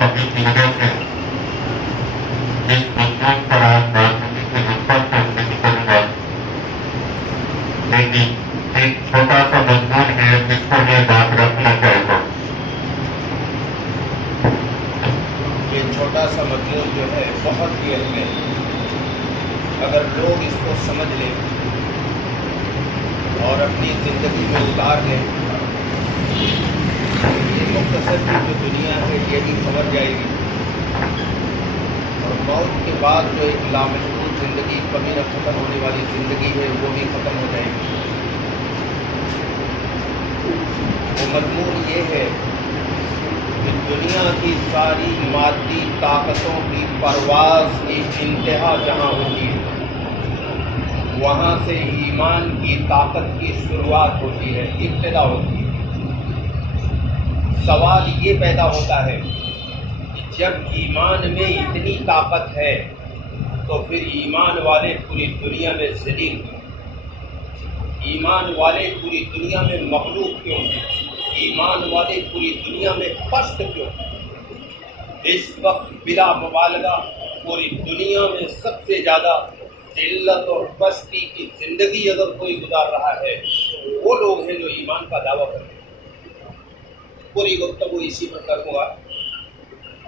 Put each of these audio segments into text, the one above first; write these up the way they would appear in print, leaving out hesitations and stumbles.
سبھی چیزوں سے اس مضمون پر آج بات کی نسبت سے نکلوں گا، لیکن ایک چھوٹا سا مضمون ہے جس پر یہ بات رکھنا چاہوں گا۔ یہ چھوٹا سا مضمون جو ہے بہت ہی اہم ہے، اگر لوگ اس کو سمجھ لیں اور اپنی زندگی میں اتار لیں، یہ مختصر کی جو دنیا ہے یہ بھی سمجھ جائے گی، اور موت کے بعد جو ایک لامحدود زندگی، کبھی نہ ختم ہونے والی زندگی ہے، وہ بھی ختم ہو جائے گی۔ وہ مضمون یہ ہے کہ دنیا کی ساری مادی طاقتوں کی پرواز کی انتہا جہاں ہوتی ہے، وہاں سے ایمان کی طاقت کی شروعات ہوتی ہے، ابتدا ہوتی ہے۔ سوال یہ پیدا ہوتا ہے کہ جب ایمان میں اتنی طاقت ہے تو پھر ایمان والے پوری دنیا میں ذلیل کیوں؟ ایمان والے پوری دنیا میں مغلوب کیوں ہیں؟ ایمان والے پوری دنیا میں پست کیوں ہیں؟ اس وقت بلا مبالغہ پوری دنیا میں سب سے زیادہ ذلت اور پستی کی زندگی اگر کوئی گزار رہا ہے وہ لوگ ہیں جو ایمان کا دعویٰ کرتے ہیں۔ پوری گفتگو اسی پر کروں گا۔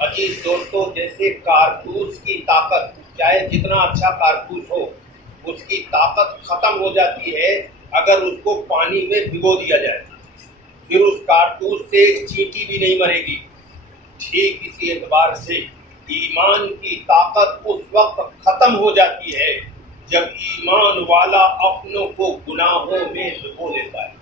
عزیز دوستو، جیسے کارتوس کی طاقت، چاہے جتنا اچھا کارتوس ہو، اس کی طاقت ختم ہو جاتی ہے اگر اس کو پانی میں بھگو دیا جائے، پھر اس کارتوس سے ایک چینٹی بھی نہیں مرے گی۔ ٹھیک اسی اعتبار سے ایمان کی طاقت اس وقت ختم ہو جاتی ہے جب ایمان والا اپنوں کو گناہوں میں ڈبو لیتا ہے۔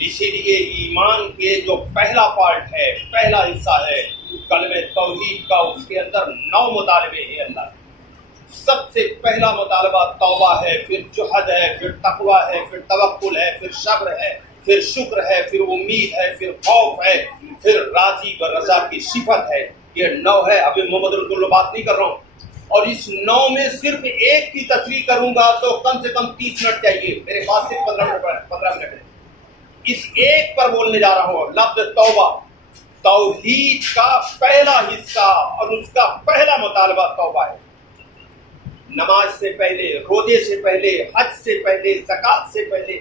اسی لیے ایمان کے جو پہلا پارٹ ہے، پہلا حصہ ہے کلمہ توحید کا، اس کے اندر 9 مطالبے ہیں اللہ کے۔ سب سے پہلا مطالبہ توبہ ہے، پھر جہد ہے، پھر تقویٰ ہے، پھر توکل ہے، پھر صبر ہے، پھر شکر ہے، پھر امید ہے، پھر خوف ہے، پھر راضی و رضا کی صفت ہے۔ یہ 9 ہے۔ ابھی محمد رسول اللہ بات نہیں کر رہا ہوں، اور اس 9 میں صرف ایک کی تشریح کروں گا تو کم سے کم 30 منٹ چاہیے، میرے پاس صرف 15 منٹ ہے۔ اس ایک پر بولنے جا رہا ہوں، لفظ توبہ۔ توحید کا پہلا حصہ اور اس کا پہلا مطالبہ توبہ ہے۔ نماز سے پہلے، روزے سے پہلے، حج سے پہلے، زکوٰۃ سے پہلے،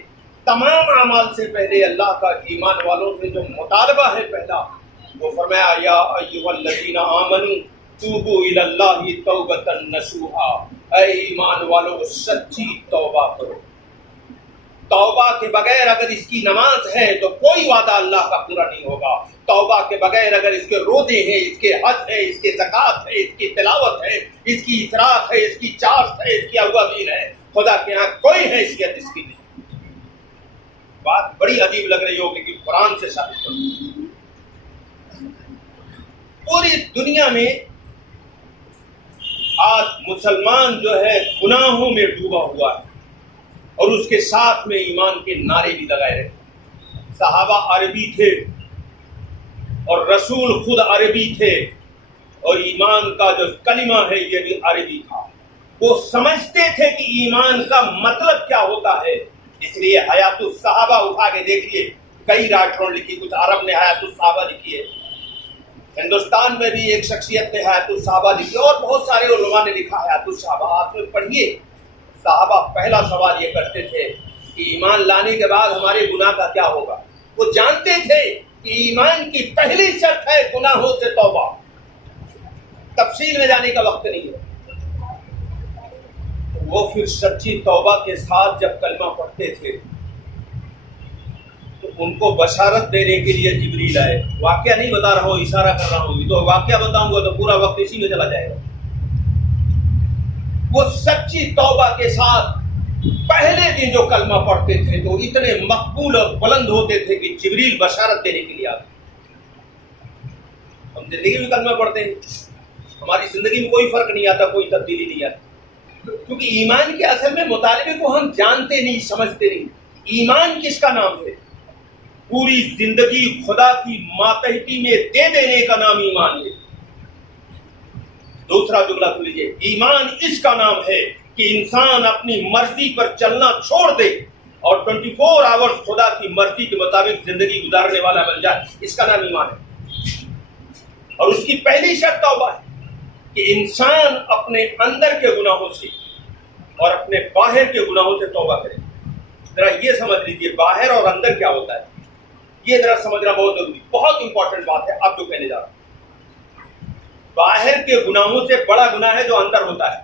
تمام اعمال سے پہلے اللہ کا ایمان والوں سے جو مطالبہ ہے پہلا، وہ فرمایا یا ایھا الذین آمنوا توبوا الی اللہ توبۃ نصوحا، اے ایمان والو سچی توبہ کرو۔ توبہ کے بغیر اگر اس کی نماز ہے تو کوئی وعدہ اللہ کا پورا نہیں ہوگا۔ توبہ کے بغیر اگر اس کے روزے ہیں، اس کے حج ہے، اس کے زکوٰۃ ہے، اس کی تلاوت ہے، اس کی اسراف ہے، اس کی چاشت ہے، اس کی اوابین ہے، خدا کے ہاں کوئی حیثیت اس کی نہیں۔ بات بڑی عجیب لگ رہی ہوگی کہ قرآن سے ثابت کروں۔ پوری دنیا میں آج مسلمان جو ہے گناہوں میں ڈوبا ہوا ہے، اور اس کے ساتھ میں ایمان کے نعرے بھی لگائے رہے۔ صحابہ عربی تھے اور رسول خود عربی تھے، اور ایمان کا جو کلمہ ہے یہ بھی عربی تھا۔ وہ سمجھتے تھے کہ ایمان کا مطلب کیا ہوتا ہے، اس لیے حیات الصحابہ اٹھا کے دیکھیے، کئی رائٹروں نے لکھی، کچھ عرب نے حیات الصحابہ لکھی ہے، ہندوستان میں بھی ایک شخصیت نے حیات الصحابہ لکھی، اور بہت سارے علماء نے لکھا حیات الصحابہ۔ آپ میں پڑھیے، صحابہ پہلا سوال یہ کرتے تھے کہ ایمان لانے کے بعد ہمارے گناہ کا کیا ہوگا۔ وہ جانتے تھے کہ ایمان کی پہلی شرط ہے گناہوں سے توبہ۔ تفصیل میں جانے کا وقت نہیں ہے۔ وہ پھر سچی توبہ کے ساتھ جب کلمہ پڑھتے تھے تو ان کو بشارت دینے کے لیے جبریل آئے۔ واقعہ نہیں بتا رہا ہوں، اشارہ کر رہا ہوں، تو واقعہ بتاؤں گا تو پورا وقت اسی میں چلا جائے گا۔ وہ سچی توبہ کے ساتھ پہلے دن جو کلمہ پڑھتے تھے تو اتنے مقبول اور بلند ہوتے تھے کہ جبریل بشارت دینے کے لیے آتے۔ ہم زندگی میں کلمہ پڑھتے ہیں، ہماری زندگی میں کوئی فرق نہیں آتا، کوئی تبدیلی نہیں آتی، کیونکہ ایمان کے اصل میں مطالبے کو ہم جانتے نہیں، سمجھتے نہیں۔ ایمان کس کا نام ہے؟ پوری زندگی خدا کی ماتحتی میں دے دینے کا نام ایمان ہے۔ دوسرا جملہ سن لیجیے، ایمان اس کا نام ہے کہ انسان اپنی مرضی پر چلنا چھوڑ دے اور 24 آورز خدا کی مرضی کے مطابق زندگی گزارنے والا بن جائے، اس کا نام ایمان ہے۔ اور اور اس کی پہلی شرط توبہ ہے کہ انسان اپنے اندر کے گناہوں سے اور اپنے باہر کے گناہوں سے توبہ کرے. ذرا یہ سمجھ لیجیے باہر اور اندر کیا ہوتا ہے، یہ ذرا سمجھنا بہت ضروری، بہت امپورٹنٹ بات ہے. اب جو کہنے جا رہا ہوں، باہر کے گناہوں سے بڑا گناہ ہے جو اندر ہوتا ہے.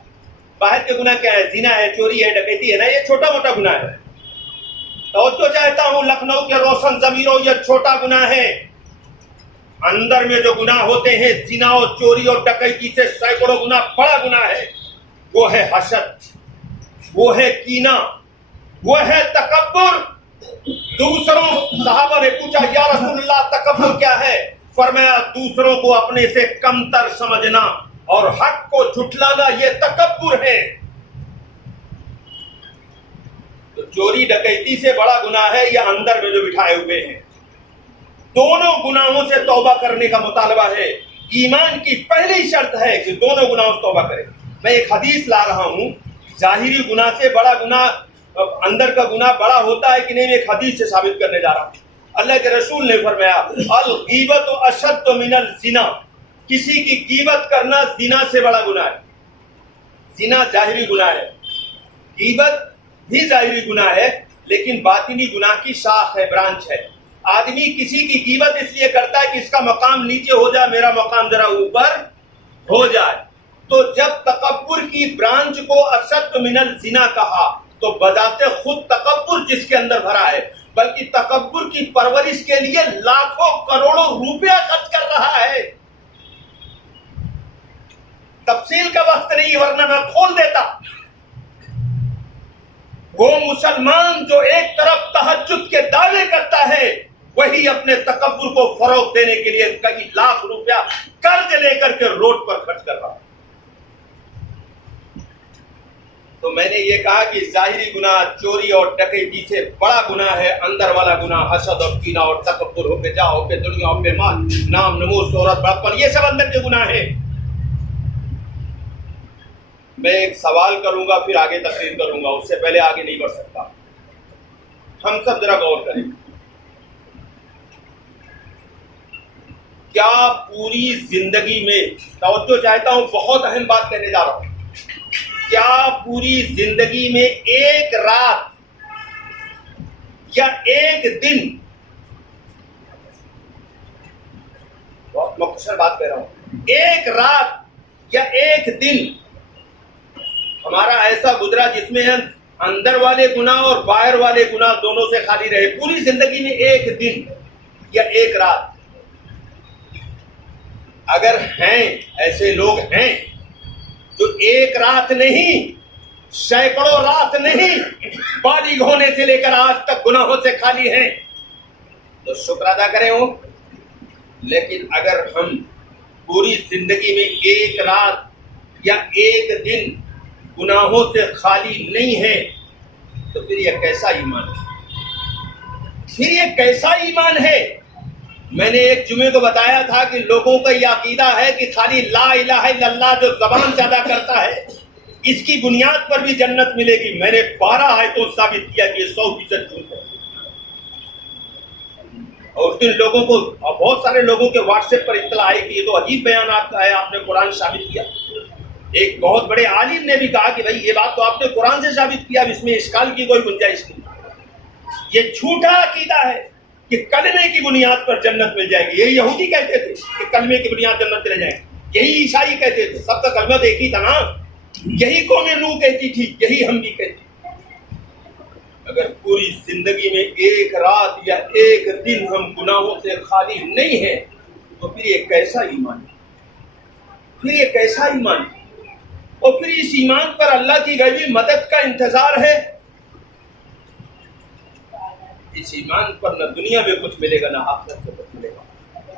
باہر کے گناہ کیا ہے؟ زنا ہے، چوری ہے، ڈکیتی ہے نا، یہ چھوٹا موٹا گناہ ہے. توجہ چاہتا ہوں لکھنؤ کے روشن ضمیروں، یہ چھوٹا گناہ ہے. اندر میں جو گناہ ہوتے ہیں زنا اور چوری اور ڈکیتی سے سینکڑوں گنا بڑا گناہ ہے. وہ ہے حسد، وہ ہے کینہ، وہ ہے تکبر. دوسروں، صحابہ نے پوچھا یا رسول اللہ تکبر کیا ہے؟ فرمایا دوسروں کو اپنے سے کمتر سمجھنا اور حق کو جھٹلانا، یہ تکبر ہے. تو چوری ڈکیتی سے بڑا گناہ ہے یا اندر میں جو بٹھائے ہوئے ہیں. دونوں گناہوں سے توبہ کرنے کا مطالبہ ہے. ایمان کی پہلی شرط ہے کہ دونوں گناہوں سے توبہ کرے. میں ایک حدیث لا رہا ہوں، ظاہری گناہ سے بڑا گناہ، اندر کا گناہ بڑا ہوتا ہے کہ نہیں، میں ایک حدیث سے ثابت کرنے جا رہا ہوں. اللہ کے رسول نے فرمایا الغیبت اشد من الزنا، کسی کی غیبت کرنا زنا سے بڑا گناہ ہے. زنا ظاہری گناہ ہے، غیبت بھی ظاہری گناہ ہے، لیکن باطنی گناہ کی شاخ ہے، برانچ ہے. آدمی کسی کی غیبت اس لیے کرتا ہے کہ اس کا مقام نیچے ہو جائے، میرا مقام ذرا اوپر ہو جائے. تو جب تکبر کی برانچ کو اشد من الزنا کہا تو بذات خود تکبر جس کے اندر بھرا ہے، بلکہ تکبر کی پرورش کے لیے لاکھوں کروڑوں روپیہ خرچ کر رہا ہے. تفصیل کا وقت نہیں ورنہ میں کھول دیتا. وہ مسلمان جو ایک طرف تہجد کے دعوے کرتا ہے، وہی اپنے تکبر کو فروغ دینے کے لیے کئی لاکھ روپیہ قرض لے کر کے روڈ پر خرچ کر رہا ہے. تو میں نے یہ کہا کہ ظاہری گناہ چوری اور ڈکیتی سے بڑا گناہ ہے. اندر والا گناہ حسد اور کینہ اور تکبر، ہو کے جا، ہو کے دنیا، ہو کے مال، نام، نمود، شہرت، بڑپن، یہ سب اندر کے گناہ ہیں. میں ایک سوال کروں گا پھر آگے تقریر کروں گا، اس سے پہلے آگے نہیں بڑھ سکتا. ہم سب ذرا غور کریں. کیا پوری زندگی میں، توجہ چاہتا ہوں، بہت اہم بات کہنے جا رہا ہوں، کیا پوری زندگی میں ایک رات یا ایک دن، بہت مختصر بات کہہ رہا ہوں، ایک رات یا ایک دن ہمارا ایسا گزرا جس میں ہم اندر والے گناہ اور باہر والے گناہ دونوں سے خالی رہے؟ پوری زندگی میں ایک دن یا ایک رات. اگر ہیں ایسے لوگ ہیں جو ایک رات نہیں، سینکڑوں رات نہیں، بالغ ہونے سے لے کر آج تک گناہوں سے خالی ہیں، تو شکر ادا کریں ہو. لیکن اگر ہم پوری زندگی میں ایک رات یا ایک دن گناہوں سے خالی نہیں ہیں، تو پھر یہ کیسا ایمان ہے؟ پھر یہ کیسا ایمان ہے؟ میں نے ایک جمعے کو بتایا تھا کہ لوگوں کا یہ عقیدہ ہے کہ خالی لا الہ الا اللہ جو زبان سے ادا کرتا ہے اس کی بنیاد پر بھی جنت ملے گی. میں نے 12 آیتوں ثابت کیا کہ یہ 100% جھوٹ ہے. اور اس دن لوگوں کو، بہت سارے لوگوں کے واٹس ایپ پر اطلاع آئی کہ یہ تو عجیب بیان آپ کا ہے، آپ نے قرآن ثابت کیا. ایک بہت بڑے عالم نے بھی کہا کہ بھائی یہ بات تو آپ نے قرآن سے ثابت کیا، اب اس میں اشکال کی کوئی گنجائش نہیں. یہ جھوٹا عقیدہ ہے کہ کلمے کی بنیاد پر جنت مل جائے گی. یہی یہودی کہتے تھے کہ کلمے کی بنیاد جنت چلے جائیں گے، یہی عیسائی کہتے تھے، سب کا کلمہ ایک ہی تھا نا، یہی قوم نوح کہتی تھی، یہی ہم بھی کہتے. اگر پوری زندگی میں ایک رات یا ایک دن ہم گناہوں سے خالی نہیں ہیں تو پھر یہ کیسا ایمان ہے؟ پھر یہ کیسا ایمان ہے؟ اور پھر اس ایمان پر اللہ کی غیبی مدد کا انتظار ہے. اس ایمان پر نہ دنیا میں کچھ ملے گا نہ آخرت میں کچھ ملے گا.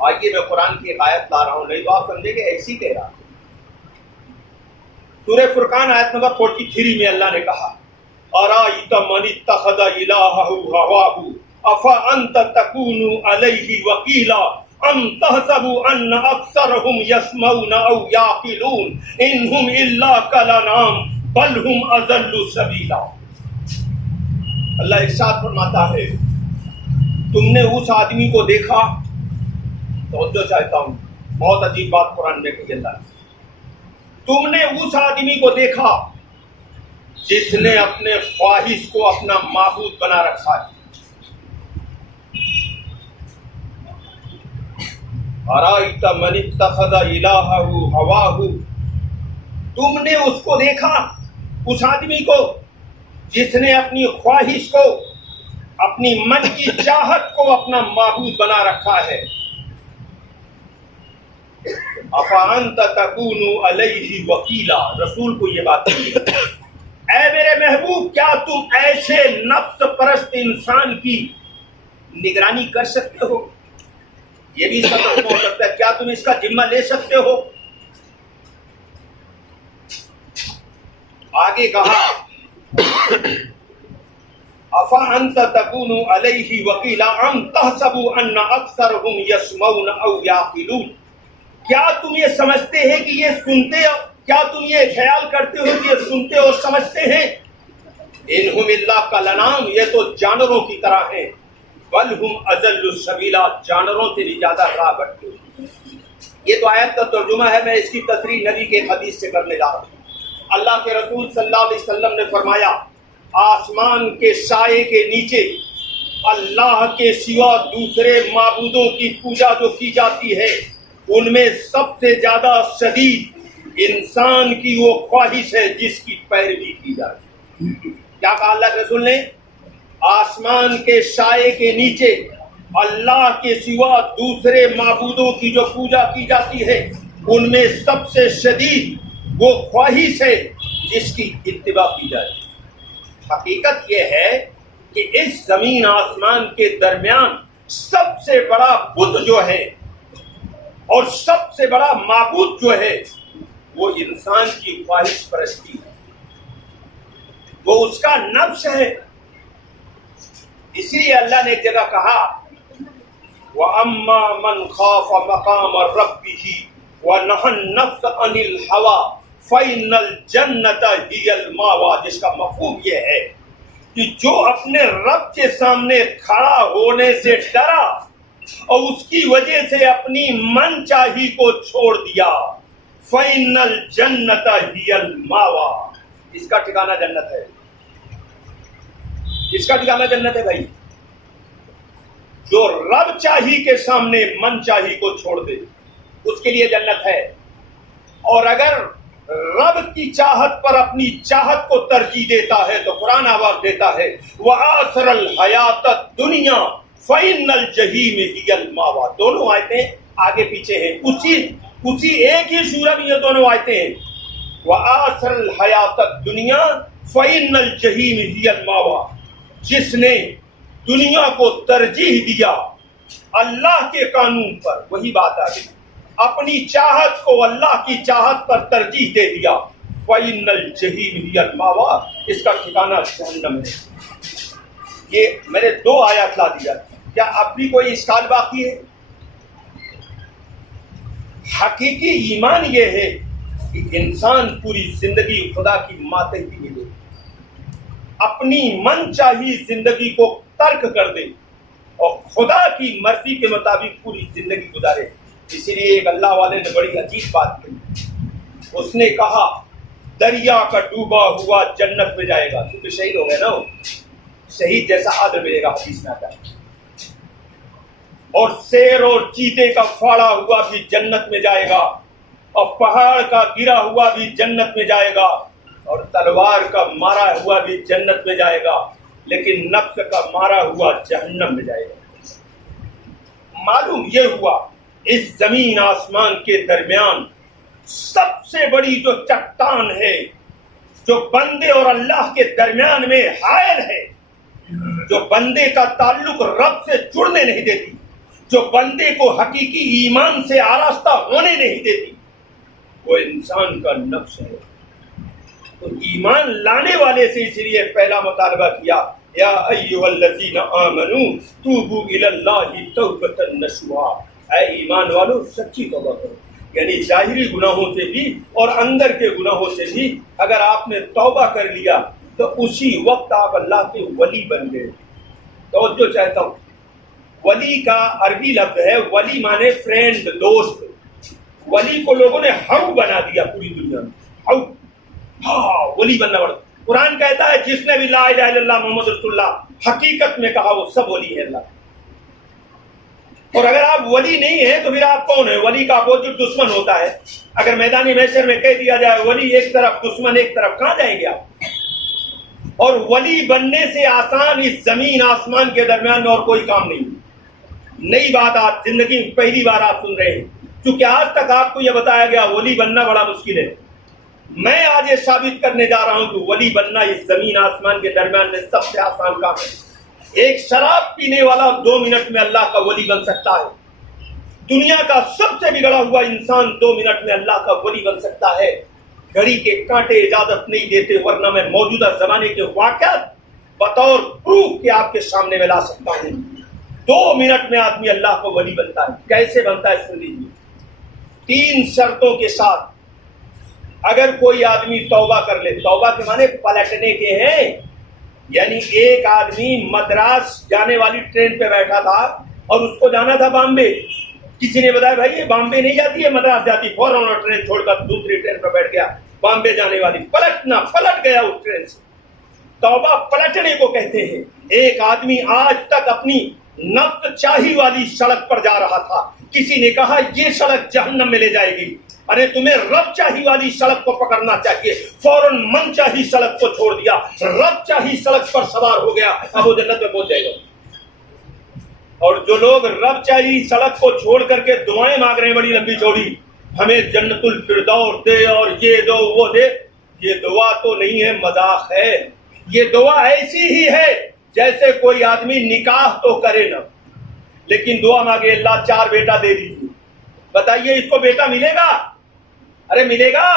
آئیے میں قرآن کی ایک آیت لا رہا ہوں، نہیں تو آپ سمجھیں گے ایسی کہہ رہا. سورہ فرقان آیت نمبر 43 میں اللہ نے کہا ارائیت من اتخذ الہہ ہواہ افانت تکون علیہ وکیلا ام تحسب ان اکثرهم یسمعون او یعقلون انہم الا کالانعام بل ہم اضل سبیلا. اللہ ارشاد فرماتا ہے تم نے اس آدمی کو دیکھا، توجہ چاہتا ہوں، بہت عجیب بات قرآن میں کہی اللہ نے، تم نے اس آدمی کو دیکھا جس نے اپنے خواہش کو اپنا معبود بنا رکھا ہے۔ ارائیت من اتخذ الہہ ہواہ، تم نے اس کو دیکھا، اس آدمی کو جس نے اپنی خواہش کو، اپنی من کی چاہت کو اپنا معبود بنا رکھا ہے۔ افانت تکون علیہ وکیلا، رسول کو یہ بات کہی، اے میرے محبوب کیا تم ایسے نفس پرست انسان کی نگرانی کر سکتے ہو؟ یہ بھی اس کا ترجمہ ہو سکتا ہے، کیا تم اس کا ذمہ لے سکتے ہو؟ آگے کہا افانت تکون علیہ وکیلا ام تحسب ان اکثرهم یسمعون او یعقلون، کیا تم یہ سمجھتے ہیں کہ یہ سنتے ہو؟ کیا تم یہ خیال کرتے ہو کہ یہ سنتے اور سمجھتے ہیں؟ انہم الا کالانعام، یہ تو جانوروں کی طرح ہیں، بل ہم اضل السبیلا، جانوروں سے بھی زیادہ راہ بھٹکے ہوئے۔ یہ تو آیت کا ترجمہ ہے، میں اس کی تشریح نبی کے حدیث سے کرنے جا رہا ہوں۔ اللہ کے رسول صلی اللہ علیہ وسلم نے فرمایا آسمان کے سائے کے نیچے اللہ کے سوا دوسرے معبودوں کی پوجا جو کی جاتی ہے، ان میں سب سے زیادہ شدید انسان کی وہ خواہش ہے جس کی پیروی کی جاتی ہے۔ کیا کہا اللہ کے رسول نے؟ آسمان کے سائے کے نیچے اللہ کے سوا دوسرے معبودوں کی جو پوجا کی جاتی ہے، ان میں سب سے شدید وہ خواہش ہے جس کی اتباع کی جائے۔ حقیقت یہ ہے کہ اس زمین آسمان کے درمیان سب سے بڑا بت جو ہے اور سب سے بڑا معبود جو ہے وہ انسان کی خواہش پرستی ہے، وہ اس کا نفس ہے۔ اس لیے اللہ نے ایک جگہ کہا وَأَمَّا مَنْ خَافَ مَقَامَ رَبِّهِ وَنَهَى النَّفْسَ عَنِ الْهَوَىٰ فَإِنَّ الْجَنَّةَ هِيَ الْمَأْوَىٰ، جس کا مفہوم یہ ہے کہ جو اپنے رب کے سامنے کھڑا ہونے سے ڈرا اور اس کی وجہ سے اپنی من چاہی کو چھوڑ دیا، فَإِنَّ الْجَنَّةَ هِيَ الْمَأْوَىٰ، اس کا ٹھکانہ جنت ہے، اس کا ٹھکانہ جنت ہے بھائی۔ جو رب چاہی کے سامنے من چاہی کو چھوڑ دے اس کے لیے جنت ہے، اور اگر رب کی چاہت پر اپنی چاہت کو ترجیح دیتا ہے تو قرآن آواز دیتا ہے وَآثَرَ الْحَيَاةَ الدُّنْيَا فَإِنَّ الْجَحِيمَ هِيَ الْمَأْوَىٰ، دونوں آیتیں آگے پیچھے ہیں، اسی ایک ہی سورہ میں یہ دونوں آیتیں ہیں۔ وَآثَرَ الْحَيَاةَ الدُّنْيَا فَإِنَّ الْجَحِيمَ هِيَ الْمَأْوَىٰ، جس نے دنیا کو ترجیح دیا اللہ کے قانون پر، وہی بات آ گئی، اپنی چاہت کو اللہ کی چاہت پر ترجیح دے دیا، فَإِنَّ الْجَحِيمَ هِيَ الْمَأْوَىٰ، اس کا ٹھکانہ جہنم ہے۔ یہ میں نے 2 آیات لا دیا، کیا اب بھی کوئی اشکال باقی ہے؟ حقیقی ایمان یہ ہے کہ انسان پوری زندگی خدا کی ماتحتی میں دے، اپنی من چاہی زندگی کو ترک کر دے اور خدا کی مرضی کے مطابق پوری زندگی گزارے۔ اسی لیے ایک اللہ والے نے بڑی عجیب بات کہی، اس نے کہا دریا کا ڈوبا ہوا جنت میں جائے گا، کیونکہ شہید ہو گئے نا، شہید جیسا آدر ملے گا، حدیث میں آتا ہے، اور شیر اور چیتے کا پھاڑا ہوا بھی جنت میں جائے گا، اور پہاڑ کا گرا ہوا بھی جنت میں جائے گا، اور تلوار کا مارا ہوا بھی جنت میں جائے گا، لیکن نفس کا مارا ہوا جہنم میں جائے گا۔ معلوم یہ ہوا اس زمین آسمان کے درمیان سب سے بڑی جو چٹان ہے، جو بندے اور اللہ کے درمیان میں حائل ہے، جو بندے کا تعلق رب سے جڑنے نہیں دیتی، جو بندے کو حقیقی ایمان سے آراستہ ہونے نہیں دیتی، وہ انسان کا نفس ہے۔ تو ایمان لانے والے سے اس لیے پہلا مطالبہ کیا یا ایھا الذین آمنوا توبوا الی اللہ توبۃ نصوحا، اے ایمان والو سچی توبہ کرو، یعنی ظاہری گناہوں سے بھی اور اندر کے گناہوں سے بھی اگر آپ نے توبہ کر لیا تو اسی وقت آپ اللہ کے ولی بن گئے۔ توجہ چاہتا ہوں، ولی کا عربی لفظ ہے، ولی مانے فرینڈ، دوست، ولی کو لوگوں نے ہاؤ بنا دیا پوری دنیا میں. ہاؤ، ہاں ولی بننا پڑا. قرآن کہتا ہے جس نے بھی لا الہ الا اللہ محمد رسول اللہ حقیقت میں کہا وہ سب ولی ہے اللہ. اور اگر آپ ولی نہیں ہیں تو پھر آپ کون ہیں؟ ولی کا اپوزٹ دشمن ہوتا ہے. اگر میدانی محشر میں کہہ دیا جائے ولی ایک طرف دشمن ایک طرف، کہاں جائیں گے آپ؟ اور ولی بننے سے آسان اس زمین آسمان کے درمیان میں اور کوئی کام نہیں. نئی بات آپ زندگی میں پہلی بار آپ سن رہے ہیں، کیونکہ آج تک آپ کو یہ بتایا گیا ولی بننا بڑا مشکل ہے. میں آج یہ ثابت کرنے جا رہا ہوں کہ ولی بننا اس زمین آسمان کے درمیان میں سب سے آسان کام ہے. ایک شراب پینے والا 2 منٹ میں اللہ کا ولی بن سکتا ہے. دنیا کا سب سے بگڑا ہوا انسان 2 منٹ میں اللہ کا ولی بن سکتا ہے. گھڑی کے کانٹے اجازت نہیں دیتے، ورنہ میں موجودہ زمانے کے واقعات بطور پروف کے آپ کے سامنے میں لا سکتا ہوں. 2 منٹ میں آدمی اللہ کو ولی بنتا ہے. کیسے بنتا ہے سن لیجیے. 3 شرطوں کے ساتھ. اگر کوئی آدمی توبہ کر لے، توبہ کے معنی پلٹنے کے ہیں، یعنی ایک آدمی مدراس جانے والی ٹرین پہ بیٹھا تھا اور اس کو جانا تھا بامبے. کسی نے بتایا بھائی یہ بامبے نہیں جاتی ہے، مدراس جاتی. فوراً ٹرین چھوڑ کر دوسری ٹرین پہ بیٹھ گیا، بامبے جانے والی. پلٹ گیا اس ٹرین سے. توبہ پلٹنے کو کہتے ہیں. ایک آدمی آج تک اپنی نفس چاہی والی سڑک پر جا رہا تھا، کسی نے کہا یہ سڑک جہنم میں لے جائے گی. ارے تمہیں رب چاہی والی سڑک کو پکڑنا چاہیے. فوراً من چاہی سڑک کو چھوڑ دیا، رب چاہی سڑک پر سوار ہو گیا. اب وہ جنت میں پہنچ جائے گا. اور جو لوگ رب چاہی سڑک کو چھوڑ کر کے دعائیں مانگ رہے ہیں بڑی لمبی چوڑی، ہمیں جنت الفردوس دے اور یہ دو وہ دے، یہ دعا تو نہیں ہے، مذاق ہے. یہ دعا ایسی ہی ہے جیسے کوئی آدمی نکاح تو کرے نہ، لیکن دعا مانگے اللہ 4 بیٹا دے دیجیے. بتائیے اس کو بیٹا ملے گا؟ ارے ملے گا؟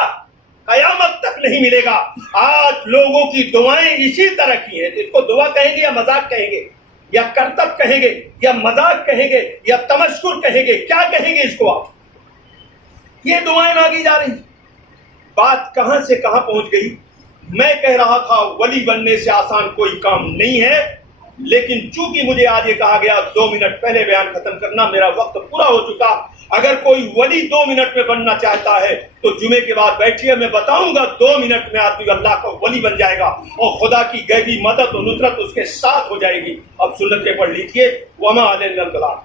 قیامت تک نہیں ملے گا. آج لوگوں کی دعائیں اسی طرح کی ہیں. اس کو دعا کہیں گے یا مذاق کہیں گے، یا کرتب کہیں گے، یا مذاق کہیں گے، یا تمسکر کہیں گے؟ کیا کہیں گے اس کو آپ؟ یہ دعائیں مانگی جا رہی. بات کہاں سے کہاں پہنچ گئی. میں کہہ رہا تھا ولی بننے سے آسان کوئی کام نہیں ہے، لیکن چونکہ مجھے آج یہ کہا گیا 2 منٹ پہلے بیان ختم کرنا، میرا وقت پورا ہو چکا. اگر کوئی ولی 2 منٹ میں بننا چاہتا ہے تو جمعے کے بعد بیٹھیے، میں بتاؤں گا 2 منٹ میں آدمی اللہ کا ولی بن جائے گا اور خدا کی غیبی مدد و نصرت اس کے ساتھ ہو جائے گی. اب سنتیں پڑھ لیجیے. وما علینا البلاغ.